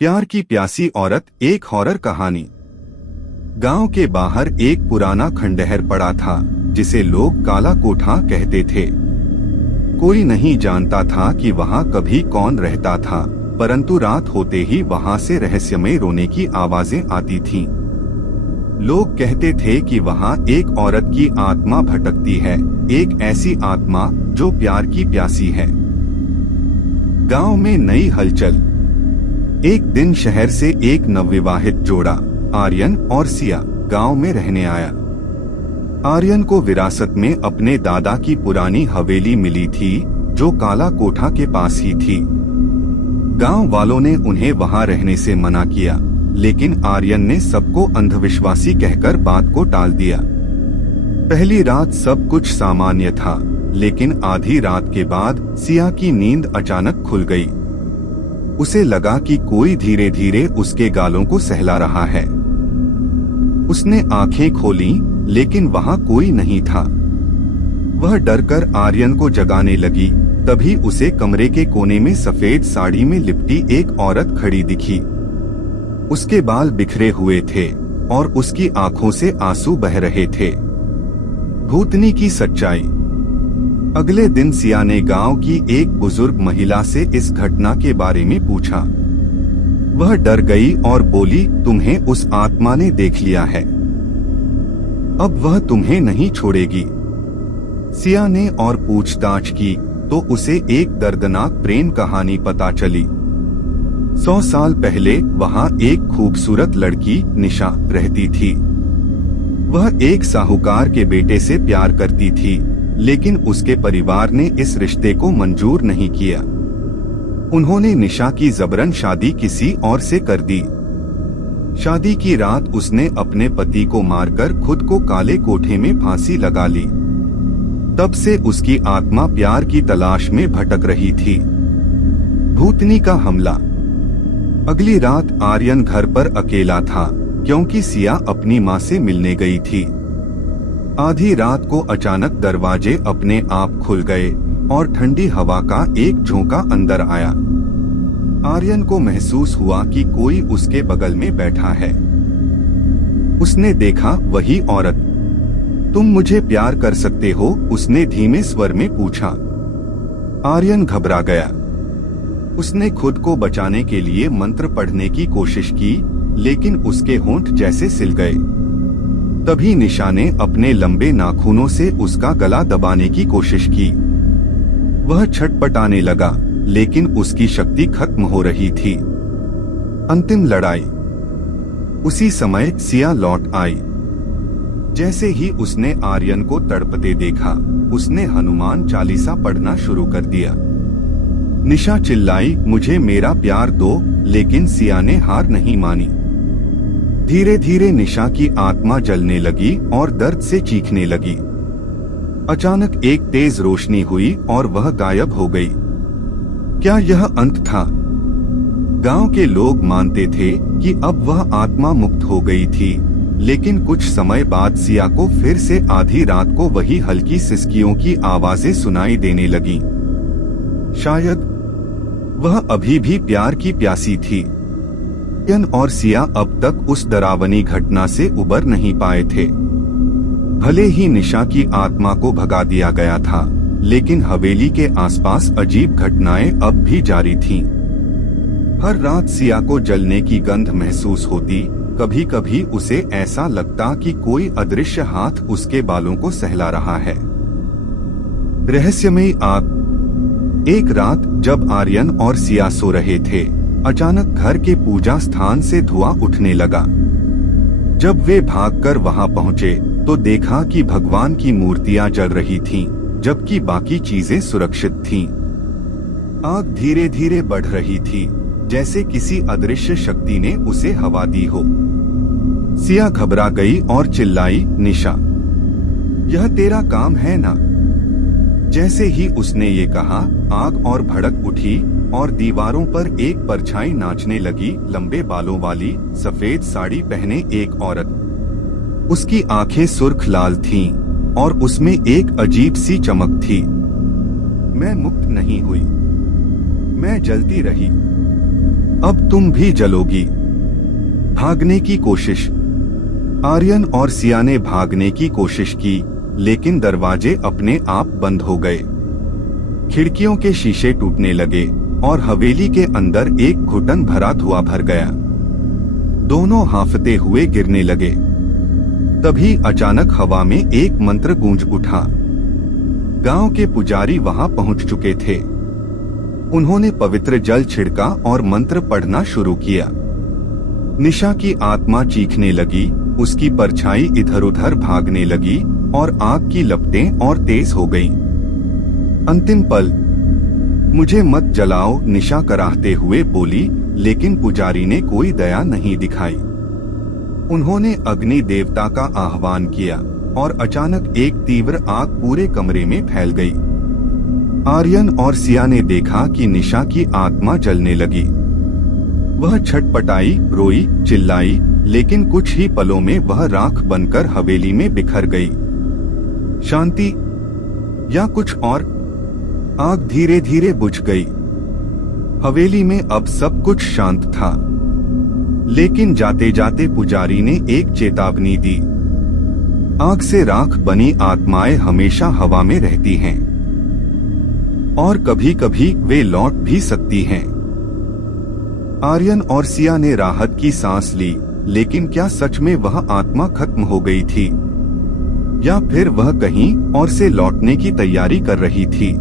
प्यार की प्यासी औरत, एक हॉरर कहानी। गांव के बाहर एक पुराना खंडहर पड़ा था जिसे लोग काला कोठा कहते थे। कोई नहीं जानता था कि वहां कभी कौन रहता था, परंतु रात होते ही वहां से रहस्यमय रोने की आवाजें आती थीं। लोग कहते थे कि वहां एक औरत की आत्मा भटकती है, एक ऐसी आत्मा जो प्यार की प्यासी है। गांव में नई हलचल। एक दिन शहर से एक नवविवाहित जोड़ा आर्यन और सिया गांव में रहने आया। आर्यन को विरासत में अपने दादा की पुरानी हवेली मिली थी जो काला कोठा के पास ही थी। गांव वालों ने उन्हें वहां रहने से मना किया, लेकिन आर्यन ने सबको अंधविश्वासी कहकर बात को टाल दिया। पहली रात सब कुछ सामान्य था, लेकिन आधी रात के बाद सिया की नींद अचानक खुल गई। उसे लगा कि कोई धीरे धीरे उसके गालों को सहला रहा है। उसने आंखें खोलीं, लेकिन वहां कोई नहीं था। वह डरकर आर्यन को जगाने लगी। तभी उसे कमरे के कोने में सफेद साड़ी में लिपटी एक औरत खड़ी दिखी। उसके बाल बिखरे हुए थे और उसकी आंखों से आंसू बह रहे थे। भूतनी की सच्चाई। अगले दिन सिया ने गांव की एक बुजुर्ग महिला से इस घटना के बारे में पूछा। वह डर गई और बोली, तुम्हें उस आत्मा ने देख लिया है, अब वह तुम्हें नहीं छोड़ेगी। सिया ने और पूछताछ की तो उसे एक दर्दनाक प्रेम कहानी पता चली। 100 साल पहले वहां एक खूबसूरत लड़की निशा रहती थी। वह एक साहूकार के बेटे से प्यार करती थी, लेकिन उसके परिवार ने इस रिश्ते को मंजूर नहीं किया। उन्होंने निशा की जबरन शादी किसी और से कर दी। शादी की रात उसने अपने पति को मारकर खुद को काले कोठे में फांसी लगा ली। तब से उसकी आत्मा प्यार की तलाश में भटक रही थी। भूतनी का हमला। अगली रात आर्यन घर पर अकेला था, क्योंकि सिया अपनी माँ से मिलने गई थी। आधी रात को अचानक दरवाजे अपने आप खुल गए और ठंडी हवा का एक झोंका अंदर आया। आर्यन को महसूस हुआ कि कोई उसके बगल में बैठा है। उसने देखा वही औरत। तुम मुझे प्यार कर सकते हो? उसने धीमे स्वर में पूछा। आर्यन घबरा गया। उसने खुद को बचाने के लिए मंत्र पढ़ने की कोशिश की, लेकिन उसके होंठ जैसे सिल गए। तभी निशा ने अपने लंबे नाखूनों से उसका गला दबाने की कोशिश की। वह छटपटाने लगा, लेकिन उसकी शक्ति खत्म हो रही थी। अंतिम लड़ाई। उसी समय सिया लौट आई। जैसे ही उसने आर्यन को तड़पते देखा, उसने हनुमान चालीसा पढ़ना शुरू कर दिया। निशा चिल्लाई, मुझे मेरा प्यार दो, लेकिन सिया ने हार नहीं मानी। धीरे धीरे निशा की आत्मा जलने लगी और दर्द से चीखने लगी। अचानक एक तेज रोशनी हुई और वह गायब हो गई। क्या यह अंत था? गांव के लोग मानते थे कि अब वह आत्मा मुक्त हो गई थी, लेकिन कुछ समय बाद सिया को फिर से आधी रात को वही हल्की सिसकियों की आवाजें सुनाई देने लगी। शायद वह अभी भी प्यार की प्यासी थी। आर्यन और सिया अब तक उस डरावनी घटना से उबर नहीं पाए थे। भले ही निशा की आत्मा को भगा दिया गया था, लेकिन हवेली के आसपास अजीब घटनाएं अब भी जारी थीं। हर रात सिया को जलने की गंध महसूस होती। कभी कभी उसे ऐसा लगता कि कोई अदृश्य हाथ उसके बालों को सहला रहा है। रहस्यमयी आग। एक रात जब आर्यन और सिया सो रहे थे, अचानक घर के पूजा स्थान से धुआं उठने लगा। जब वे भागकर वहां पहुंचे तो देखा कि भगवान की मूर्तियां जल रही थीं, जबकि बाकी चीजें सुरक्षित थीं। आग धीरे धीरे बढ़ रही थी, जैसे किसी अदृश्य शक्ति ने उसे हवा दी हो। सिया घबरा गई और चिल्लाई, निशा, यह तेरा काम है ना? जैसे ही उसने ये कहा, आग और भड़क उठी और दीवारों पर एक परछाई नाचने लगी। लंबे बालों वाली सफेद साड़ी पहने एक औरत। उसकी आंखें सुर्ख लाल थीं और उसमें एक अजीब सी चमक थी। मैं मुक्त नहीं हुई, मैं जलती रही। अब तुम भी जलोगी। भागने की कोशिश। आर्यन और सिया ने भागने की कोशिश की, लेकिन दरवाजे अपने आप बंद हो गए। खिड़कियों के शीशे टूटने लगे और हवेली के अंदर एक घुटन भरा धुआं भर गया। दोनों हांफते हुए गिरने लगे। तभी अचानक हवा में एक मंत्र गूंज उठा। गांव के पुजारी वहां पहुंच चुके थे। उन्होंने पवित्र जल छिड़का और मंत्र पढ़ना शुरू किया। निशा की आत्मा चीखने लगी, उसकी परछाई इधर उधर भागने लगी और आग की लपटें और तेज हो गईं। अंतिम पल। मुझे मत जलाओ, निशा कराहते हुए बोली, लेकिन पुजारी ने कोई दया नहीं दिखाई। उन्होंने अग्नि देवता का आह्वान किया और अचानक एक तीव्र आग पूरे कमरे में फैल गई। आर्यन और सिया ने देखा कि निशा की आत्मा जलने लगी। वह छटपटाई, रोई, चिल्लाई, लेकिन कुछ ही पलों में वह राख बनकर हवेली में बिखर गई। शांति या कुछ और? आग धीरे धीरे बुझ गई। हवेली में अब सब कुछ शांत था। लेकिन जाते जाते पुजारी ने एक चेतावनी दी। आग से राख बनी आत्माएं हमेशा हवा में रहती हैं और कभी कभी वे लौट भी सकती हैं। आर्यन और सिया ने राहत की सांस ली, लेकिन क्या सच में वह आत्मा खत्म हो गई थी या फिर वह कहीं और से लौटने की तैयारी कर रही थी?